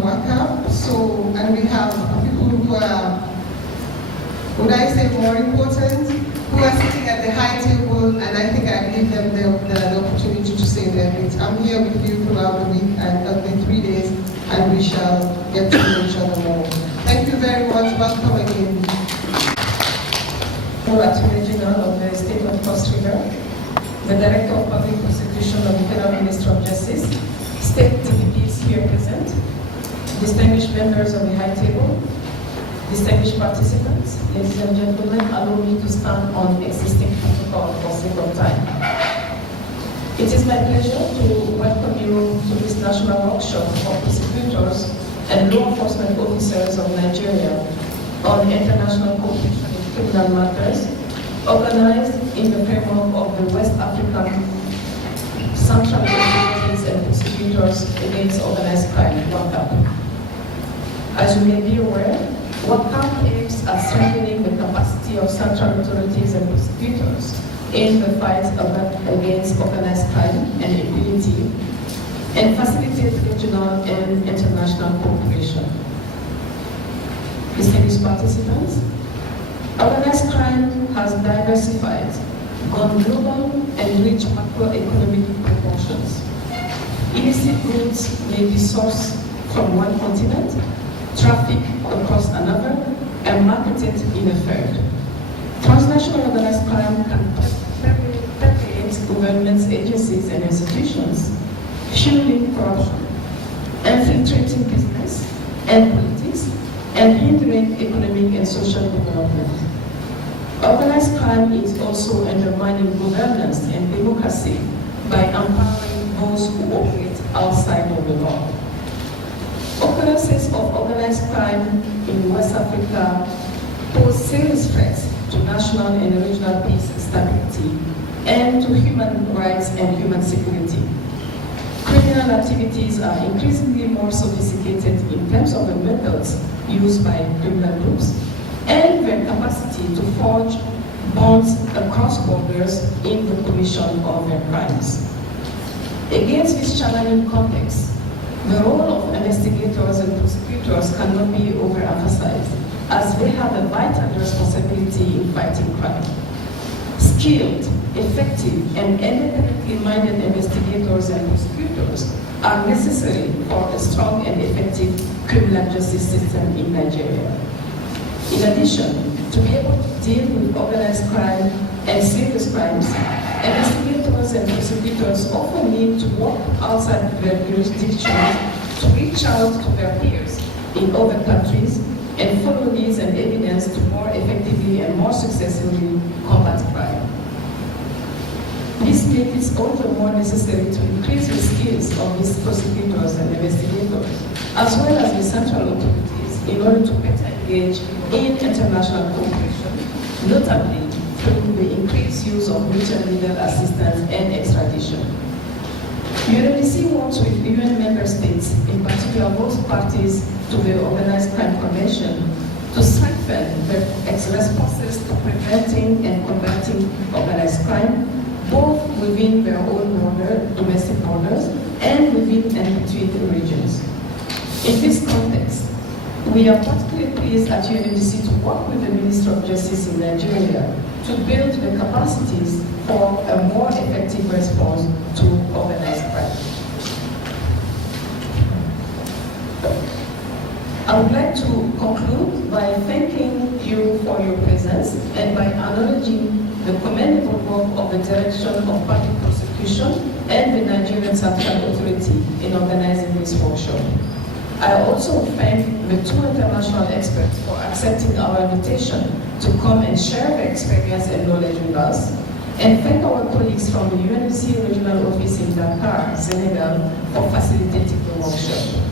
Wacap. So, and we have people who are, would I say more important, who are sitting at the high table, and I think I give them the opportunity to say their bit. I'm here with you throughout the week and the 3 days, and we shall get to know each other more. Thank you very much. Welcome again. Attorney General of the State of Cross River, the Director of Public Prosecution of the Federal Ministry of Justice, State TVPs here present, distinguished members of the high table, distinguished participants, ladies and gentlemen, allow me to stand on existing protocol for sake of time. It is my pleasure to welcome you to this national workshop for prosecutors and law enforcement officers of Nigeria on international cooperation in criminal matters, organized in the framework of the West African Central Authorities and Prosecutors Against Organized Crime, Wacap. As you may be aware, Wacap aims at strengthening the capacity of central authorities and prosecutors in the fight against organized crime and impunity, and facilitate regional and international cooperation. Distinguished participants, organized crime has diversified, gone global, and reached macroeconomic proportions. Illicit goods may be sourced from one continent, trafficked across another, and marketed in a third. Transnational organized crime can permeate governments, agencies, and institutions, fueling corruption, infiltrating business and politics, and hindering economic and social development. Organized crime is also undermining governance and democracy by empowering those who operate outside of the law. Occurrences of organized crime in West Africa pose serious threats to national and regional peace and stability, and to human rights and human security. Criminal activities are increasingly more sophisticated in terms of the methods used by criminal groups and their capacity to forge bonds across borders in the commission of their crimes. Against this challenging context, the role of investigators and prosecutors cannot be overemphasized, as they have a vital responsibility in fighting crime. Skilled, effective, and independently minded investigators and prosecutors are necessary for a strong and effective criminal justice system in Nigeria. In addition, to be able to deal with organized crime and serious crimes, investigators and prosecutors often need to work outside their jurisdictions to reach out to their peers in other countries and follow leads and evidence to more effectively and more successfully combat crime. This makes it all the more necessary to increase the skills of these prosecutors and investigators, as well as the central authorities, in order to better engage in international cooperation, notably through the increased use of mutual legal assistance and extradition. UNODC works with UN member states, in particular both parties to the Organized Crime Convention, to strengthen their responses to preventing and combating organized crime, both within their own domestic borders, and within and between the regions. In this context, we are particularly pleased at UNODC to work with the Ministry of Justice in Nigeria to build the capacities for a more effective response to organized crime. I would like to conclude by thanking you for your presence and by acknowledging the commendable work of the Direction of Public Prosecution and the Nigerian Central Authority in organizing this workshop. I also thank the two international experts for accepting our invitation to come and share their experience and knowledge with us, and thank our colleagues from the UNODC Regional Office in Dakar, Senegal, for facilitating the workshop.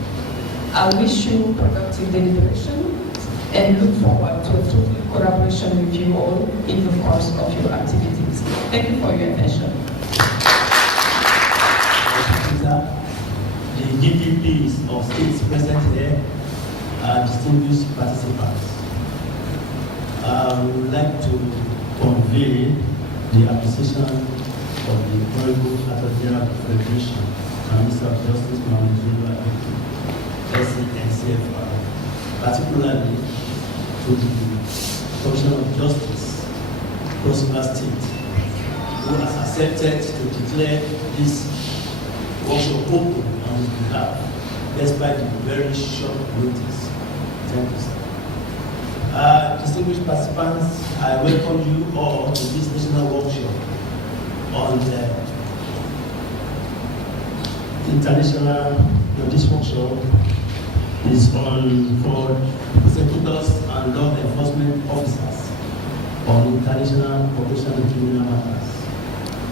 I wish you productive deliberation and look forward to a fruitful collaboration with you all in the course of your activities. Thank you for your attention. The GPPs of states present here are distinguished participants. I would like to convey the appreciation of the Honorable Attorney General of the Federation, Minister of Justice, SISSOKE, particularly to the Commission of Justice, Cross River State, who has accepted to declare this workshop open on his behalf, despite the very short notice. Thank you, sir. Distinguished participants, I welcome you all to this national workshop on the this workshop is on for prosecutors and law enforcement officers on international cooperation in criminal matters,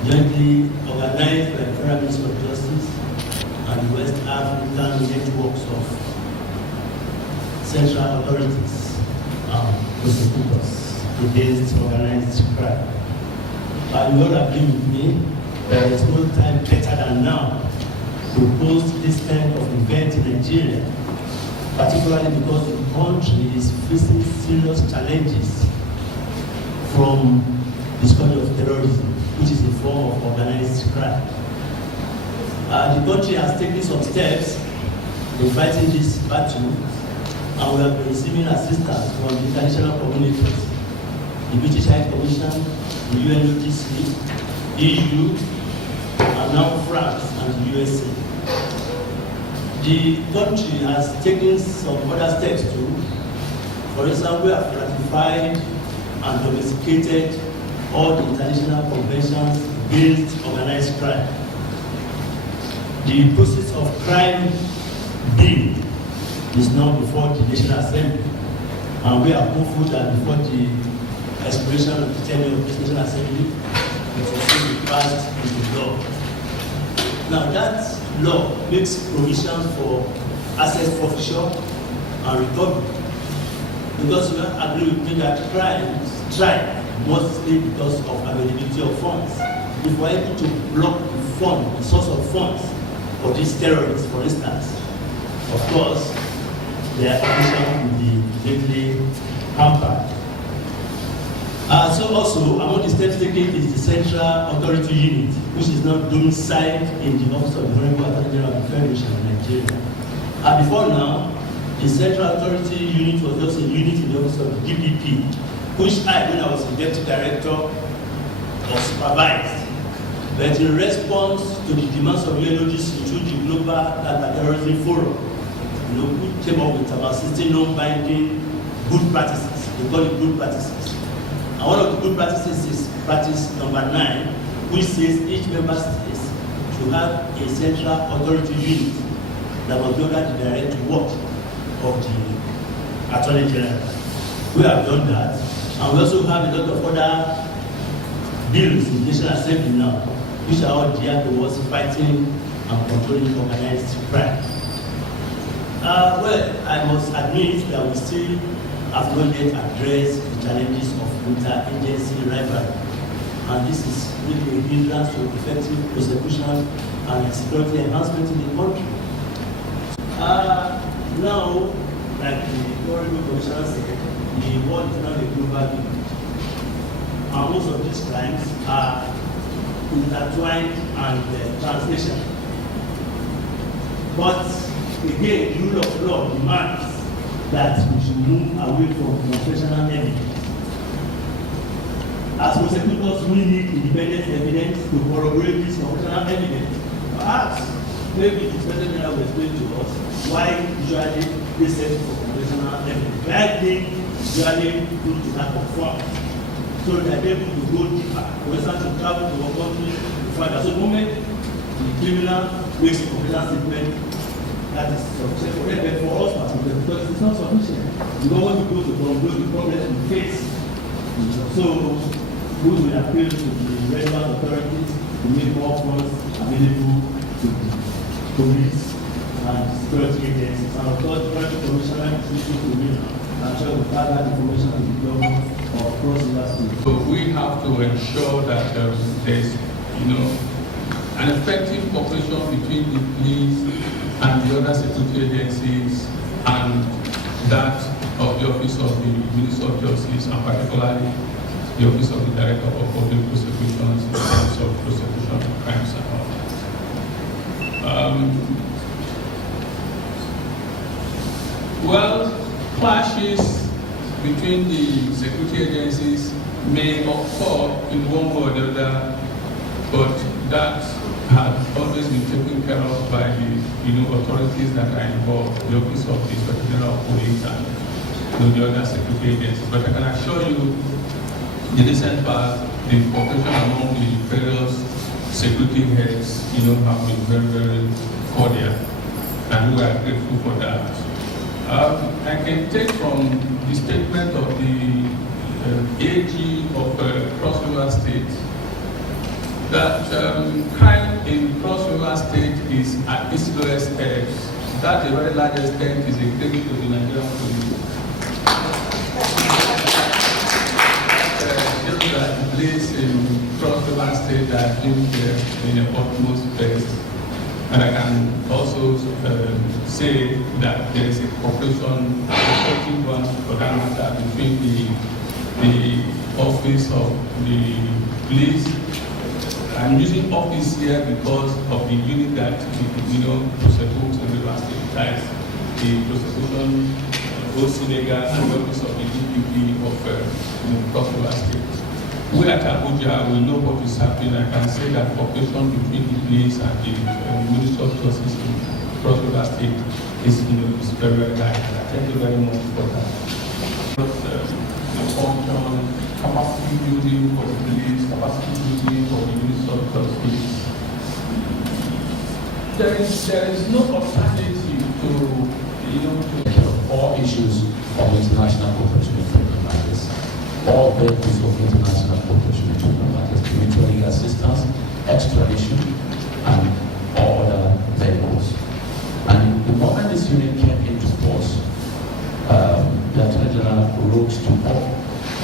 jointly organized by the Federal Ministry of Justice and the West African networks of central authorities and prosecutors against organized crime. And you all agree with me that there is no time better than now to post this kind of event in Nigeria, particularly because the country is facing serious challenges from the scourge of terrorism, which is a form of organized crime. The country has taken some steps in fighting this battle, and we have been receiving assistance from the international communities, the British High Commission, the UNODC, EU, and now France and the USA. The country has taken some other steps too. For example, we have ratified and domesticated all the international conventions against organized crime. The process of crime bill is now before the National Assembly, and we are hopeful that before the expiration of the tenure of the National Assembly, it will soon be passed into law. Now that law makes provisions for asset forfeiture and recovery, because we agree with me that crime strike mostly because of availability of funds. If we're able to block the fund, the source of funds for these terrorists, for instance, of course, their operation will be greatly hampered. So also, among the steps taken is the Central Authority Unit, which is now domiciled in the Office of the Honorable Attorney General of the Federation of Nigeria. Before now, the Central Authority Unit was just a unit in the Office of the DPP, which I, when I was the Deputy Director, was supervised. But in response to the demands of UNODC through the Global Counterterrorism Forum, we came up with about 16 non-binding good practices. We call it good practices. And one of the good practices is practice number 9, which says each member state should have a central authority unit that must be under the direct watch of the Attorney General. We have done that, and we also have a lot of other bills in the National Assembly now, which are all geared towards fighting and controlling organized crime. Well, I must admit that we still have not yet addressed the challenges of interagency rivalry, and this is really a hindrance to effective prosecution and security enhancement in the country. Now, like the Honorable Commissioner said, the world is now a global village, and most of these crimes are intertwined and transnational. But again, the rule of law demands that we should move away from confessional evidence. As prosecutors, we need independent evidence to corroborate this confessional evidence. Perhaps, maybe the President General will explain to us why usually they search for confessional evidence. Why they usually put to that conform, so that they're able to go deeper. For instance, to travel to a country to find out. So the moment the criminal makes a confessional statement, that is sufficient for them, but for us, because it's not sufficient. Because when we go to the problems we face. So we will appeal to the relevant authorities to make more funds available to the police and security agencies. And of course, the Current Commissioner is listening to me and try to gather information to the government of Cross River State. So we have to ensure that there's, an effective cooperation between the police and the other security agencies and that of the Office of the Minister of Justice, and particularly the Office of the Director of Public Prosecutions in terms of prosecution of crimes and all that. Well, clashes between the security agencies may occur in one way or the other, but that has always been taken care of by the authorities that are involved, the Office of the Inspector General of Police and the other security agencies. But I can assure you, the recent past, the cooperation among the various security heads, have been very, very cordial, and we are grateful for that. I can take from the statement of the AG of Cross River State that crime in Cross River State is at its lowest edge. That a very large extent is a credit to the Nigerian police. That the police in Cross River State are doing in the utmost best. And I can also say that there is a cooperation, effective one for that matter, between the office of the police. I'm using office here because of the unit that prosecutes in River State. That is the prosecution, OCHENKE, and the office of the DPP of Cross River State. We at ABUJA, we know what is happening. I can say that cooperation between the police and the Ministry of Justice in Cross River State is very, very high. Thank you very much for that. The function, capacity building for the police, capacity building for the Ministry of Justice. There is no alternative to take care of all issues of international cooperation in criminal matters. All vehicles of international cooperation in criminal matters, mutual legal assistance, extradition, and all other vehicles. And the moment this unit came into force, the Attorney General wrote to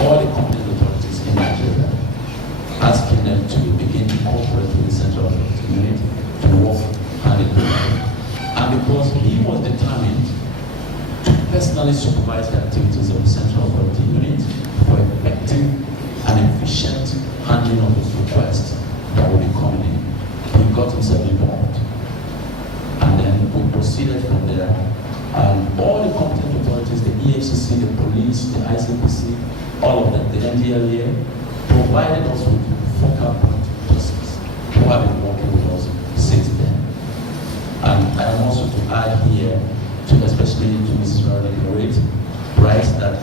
all the competent authorities in Nigeria, asking them to begin to cooperate with the Central Authority Unit to work hand in hand. And because he was determined to personally supervise the activities of the Central Authority Unit for effective and efficient handling of those requests that will be coming in, he got himself involved. And then we proceeded from there. And all the competent authorities, the EFCC, the police, the ICPC, all of them, the NDLEA, provided us with focal point persons who have been working with us since then. And I am also to add here, especially to Mrs. Veronica Wright, that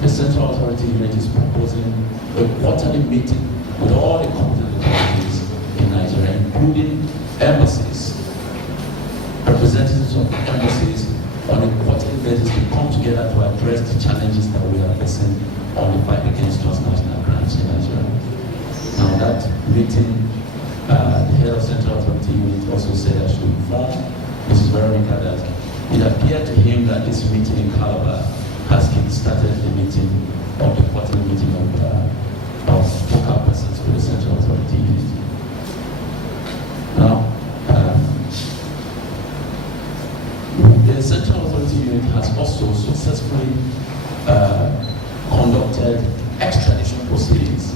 the Central Authority Unit is proposing a quarterly meeting with all the competent authorities in Nigeria, including embassies, representatives of embassies, on a quarterly basis to come together to address the challenges that we are facing on the fight against transnational crimes in Nigeria. Now that meeting, the head of Central Authority Unit also said I should inform Mrs. Veronica that it appeared to him that this meeting in Calabar has started the meeting of the quarterly meeting of focal persons with the Central Authority Unit. Now, the Central Authority Unit has also successfully conducted extradition proceedings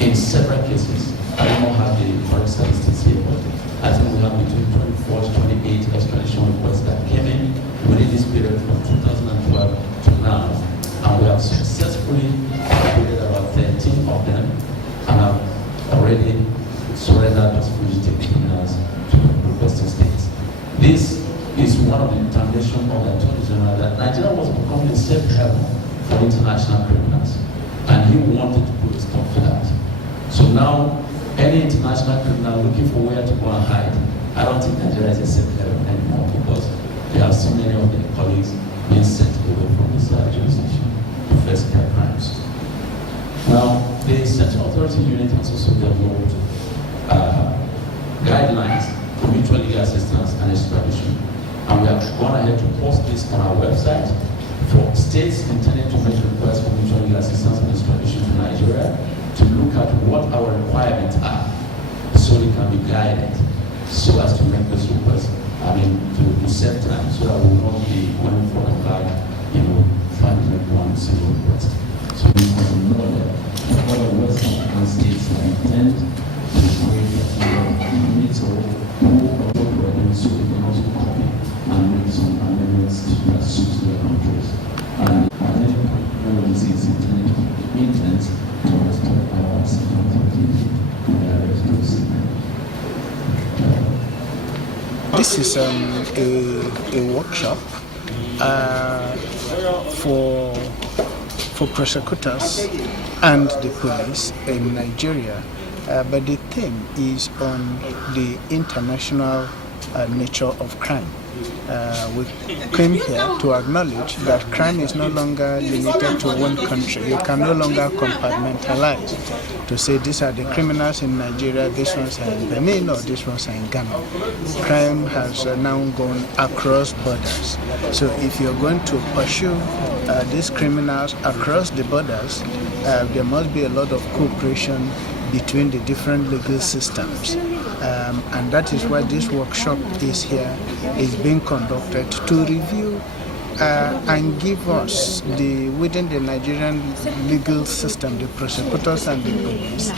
in several cases. I do not have the correct statistics here, but I think we have between 24 to 28 extradition requests that came in within this period from 2012 to now. And we have successfully completed about 13 of them and have already surrendered those fugitive criminals to requesting states. This is one of the determinations of the Attorney General that Nigeria was becoming a safe haven for international criminals. And he wanted to put a stop to that. So now, any international criminal looking for where to go and hide, I don't think Nigeria is a safe haven anymore because there are so many of their colleagues being sent away from this jurisdiction to face their crimes. Now, the Central Authority Unit has also developed guidelines for mutual legal assistance and extradition. And we have gone ahead to post this on our website for states intending to make requests for mutual legal assistance and extradition to Nigeria to look at what our requirements are so they can be guided so as to make this request, to save time so that we will not be going for and back, trying to make one single request. So we can know that all the Western African states are intent to create a unit or so they can also copy and make some amendments that suit their countries. This is a workshop for prosecutors and the police in Nigeria, but the theme is on the international nature of crime. We came here to acknowledge that crime is no longer limited to one country. You can no longer compartmentalize to say these are the criminals in Nigeria, these ones are in Benin, or these ones are in Ghana. Crime has now gone across borders. So if you're going to pursue these criminals across the borders, there must be a lot of cooperation between the different legal systems. And that is why this workshop is here, is being conducted to review and give us, within the Nigerian legal system, the prosecutors and the police,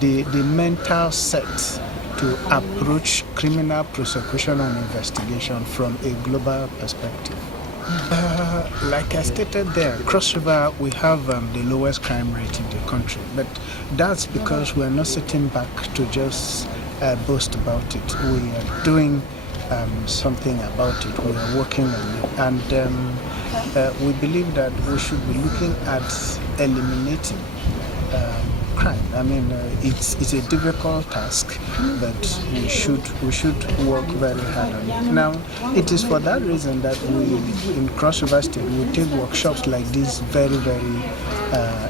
the mental set to approach criminal prosecution and investigation from a global perspective. Like I stated there, Cross River, we have the lowest crime rate in the country, but that's because we're not sitting back to just boast about it. We are doing something about it. We are working on it, and we believe that we should be looking at eliminating crime. I mean, it's a difficult task, but we should work very hard on it. Now, it is for that reason that we, in Cross River State, we take workshops like this very, very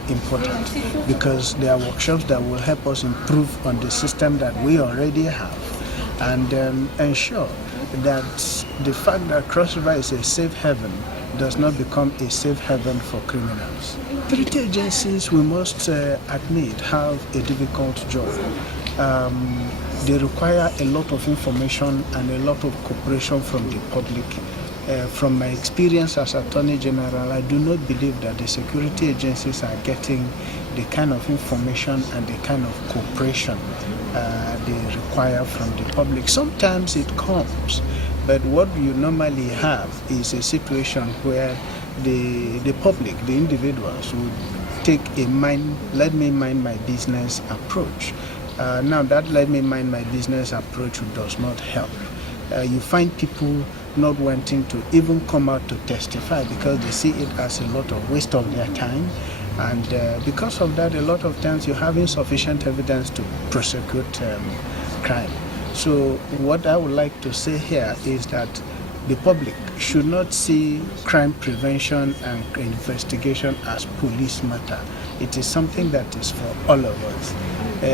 important, because they are workshops that will help us improve on the system that we already have, and ensure that the fact that Cross River is a safe haven does not become a safe haven for criminals. Security agencies, we must admit, have a difficult job. They require a lot of information and a lot of cooperation from the public. From my experience as Attorney General, I do not believe that the security agencies are getting the kind of information and the kind of cooperation they require from the public. Sometimes it comes, but what you normally have is a situation where the public, the individuals, would take a let me mind my business approach. Now that let me mind my business approach does not help. You find people not wanting to even come out to testify because they see it as a lot of waste of their time, and because of that, a lot of times you have insufficient evidence to prosecute crime. So what I would like to say here is that the public should not see crime prevention and investigation as police matter. It is something that is for all of us.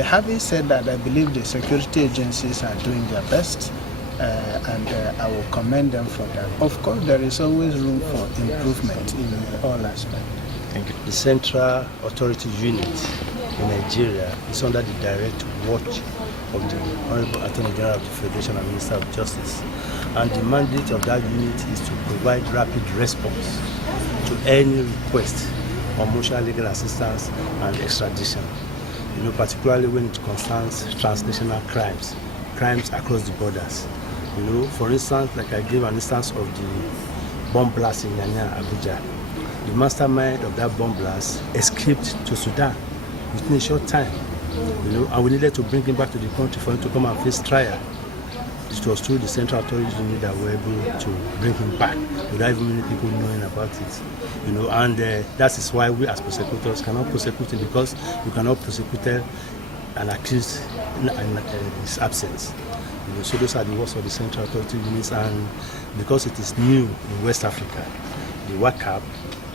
Having said that, I believe the security agencies are doing their best, and I will commend them for that. Of course, there is always room for improvement in all aspects. Thank you. The Central Authority Unit in Nigeria is under the direct watch of the Honorable Attorney General of the Federation and Minister of Justice. And the mandate of that unit is to provide rapid response to any request on mutual legal assistance and extradition. Particularly when it concerns transnational crimes across the borders. For instance, like I gave an instance of the bomb blast in ABUJA. The mastermind of that bomb blast escaped to Sudan within a short time. And we needed to bring him back to the country for him to come and face trial. It was through the Central Authority Unit that we were able to bring him back without even many people knowing about it. And that is why we as prosecutors cannot prosecute him, because we cannot prosecute an accused in his absence. So those are the works of the Central Authority Units, and because it is new in West Africa, the Wacap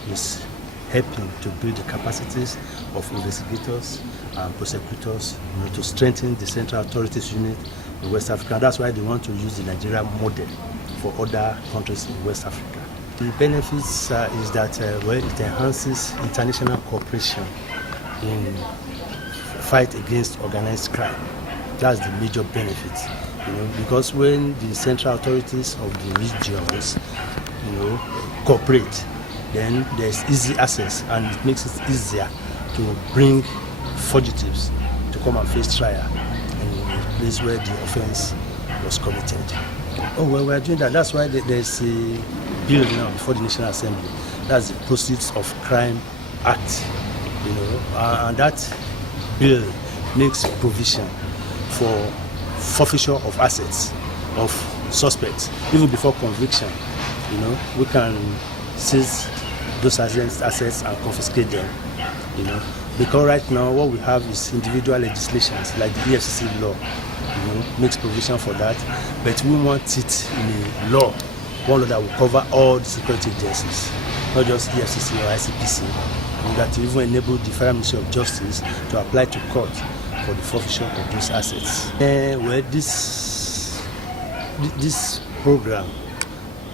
is helping to build the capacities of investigators and prosecutors to strengthen the Central Authorities Unit in West Africa. That's why they want to use the Nigerian model for other countries in West Africa. The benefits is that it enhances international cooperation in fight against organized crime. That's the major benefit. Because when the central authorities of the regions, cooperate, then there's easy access, and it makes it easier to bring fugitives to come and face trial in the place where the offense was committed. Oh, well, we're doing that. That's why there's a bill now before the National Assembly. That's the Proceeds of Crime Act, and that bill makes provision for forfeiture of assets of suspects, even before conviction. We can seize those assets and confiscate them. Because right now what we have is individual legislations like the EFCC law, makes provision for that, but we want it in a law, one law that will cover all the security agencies, not just EFCC or ICPC, that will even enable the Federal Ministry of Justice to apply to court for the forfeiture of those assets. Well, this program,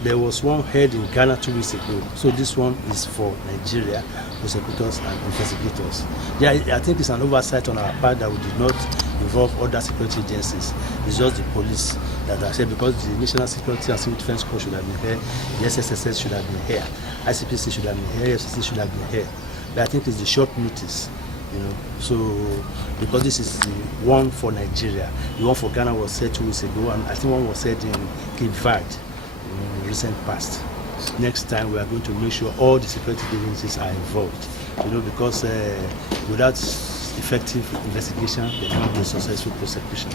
there was one held in Ghana 2 weeks ago, so this one is for Nigeria, prosecutors and investigators. Yeah, I think it's an oversight on our part that we did not involve other security agencies. It's just the police that are here, because the National Security and Civil Defense Corps should have been here, the SSSS should have been here, ICPC should have been here, FCC should have been here. But I think it's the short notice, so because this is the one for Nigeria. The one for Ghana was said 2 weeks ago, and I think one was said in Cape Verde in the recent past. Next time we are going to make sure all the security agencies are involved, because without effective investigation there cannot be a successful prosecution.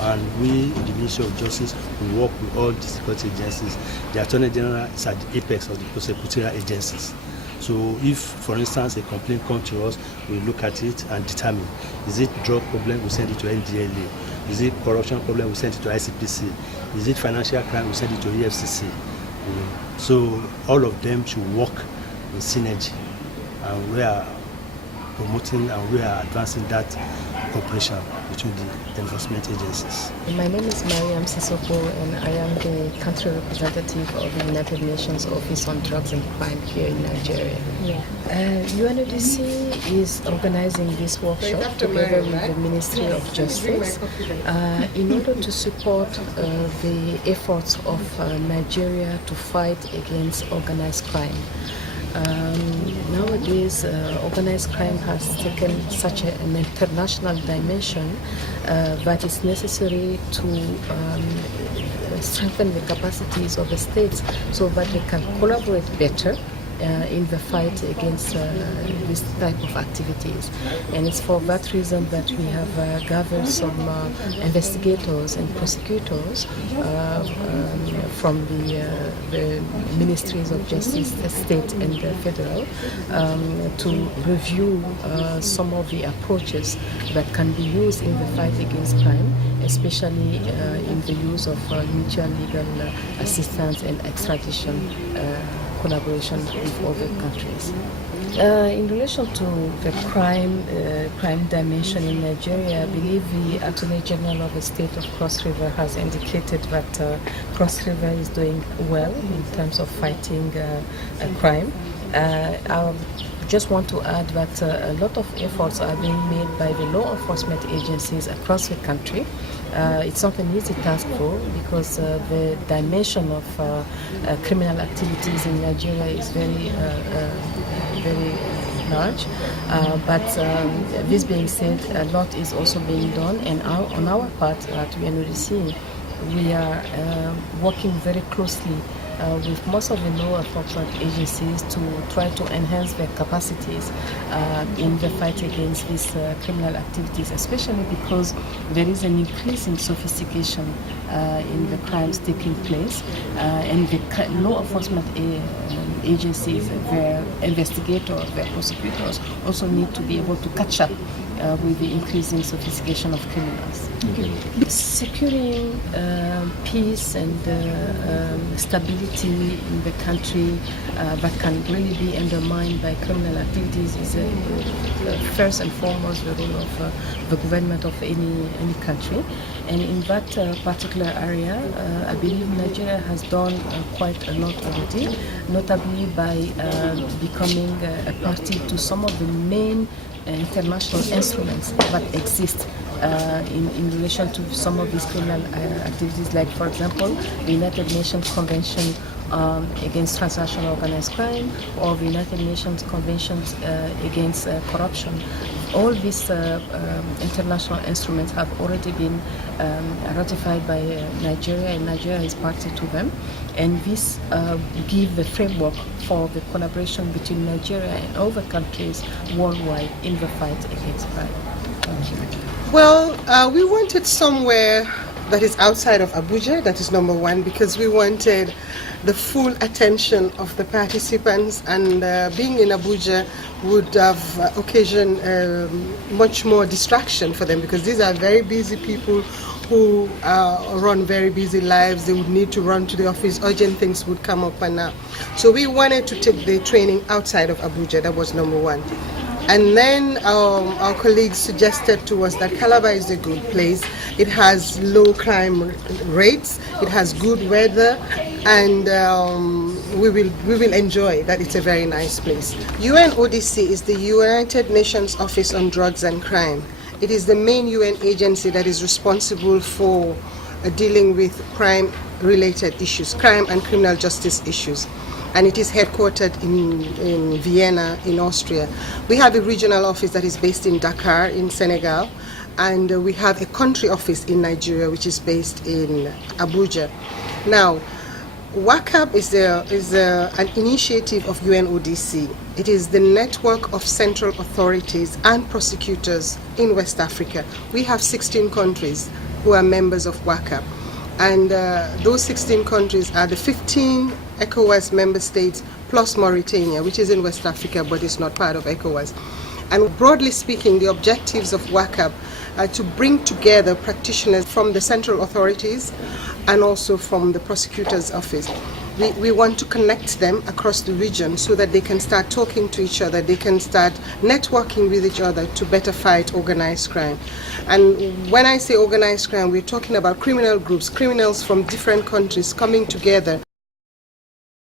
And we in the Ministry of Justice will work with all the security agencies. The Attorney General is at the apex of the prosecutorial agencies. So if, for instance, a complaint comes to us, we look at it and determine, is it drug problem, we send it to NDLA. Is it corruption problem, we send it to ICPC. Is it financial crime, we send it to EFCC. So all of them should work in synergy, and we are promoting and we are advancing that cooperation between the enforcement agencies. My name is MARIAM SISSOKE, and I am the country representative of the United Nations Office on Drugs and Crime here in Nigeria. UNODC is organizing this workshop together with the Ministry of Justice in order to support the efforts of Nigeria to fight against organized crime. Nowadays, organized crime has taken such an international dimension that it's necessary to strengthen the capacities of the states so that they can collaborate better in the fight against this type of activities. And it's for that reason that we have gathered some investigators and prosecutors from the Ministries of Justice, the state and the federal, to review some of the approaches that can be used in the fight against crime, especially in the use of mutual legal assistance and extradition collaboration with other countries. In relation to the crime dimension in Nigeria, I believe the Attorney General of the state of Cross River has indicated that Cross River is doing well in terms of fighting crime. I just want to add that a lot of efforts are being made by the law enforcement agencies across the country. It's not an easy task though, because the dimension of criminal activities in Nigeria is very large. But this being said, a lot is also being done, and on our part at UNODC, we are working very closely with most of the law enforcement agencies to try to enhance their capacities in the fight against these criminal activities, especially because there is an increasing sophistication in the crimes taking place, and the law enforcement agencies, their investigators, their prosecutors also need to be able to catch up with the increasing sophistication of criminals. Securing peace and stability in the country that can really be undermined by criminal activities is first and foremost the role of the government of any country. And in that particular area, I believe Nigeria has done quite a lot already, notably by becoming a party to some of the main international instruments that exist in relation to some of these criminal activities, like, for example, the United Nations Convention against transnational organized crime, or the United Nations Conventions against corruption. All these international instruments have already been ratified by Nigeria, and Nigeria is party to them. And this gives the framework for the collaboration between Nigeria and other countries worldwide in the fight against crime. Thank you. Well, we wanted somewhere that is outside of Abuja. That is number one, because we wanted the full attention of the participants, and being in Abuja would have occasioned much more distraction for them, because these are very busy people who run very busy lives. They would need to run to the office, urgent things would come up and now. So we wanted to take the training outside of Abuja. That was number one. And then our colleagues suggested to us that Calabar is a good place. It has low crime rates, it has good weather, and we will enjoy that. It's a very nice place. UNODC is the United Nations Office on Drugs and Crime. It is the main UN agency that is responsible for dealing with crime-related issues, crime and criminal justice issues. And it is headquartered in Vienna, in Austria. We have a regional office that is based in Dakar, in Senegal, and we have a country office in Nigeria, which is based in Abuja. Now, Wacap is an initiative of UNODC. It is the network of central authorities and prosecutors in West Africa. We have 16 countries who are members of Wacap. And those 16 countries are the 15 ECOWAS member states plus Mauritania, which is in West Africa but is not part of ECOWAS. And broadly speaking, the objectives of Wacap are to bring together practitioners from the central authorities and also from the prosecutor's office. We want to connect them across the region so that they can start talking to each other, they can start networking with each other to better fight organized crime. And when I say organized crime, we're talking about criminal groups, criminals from different countries coming together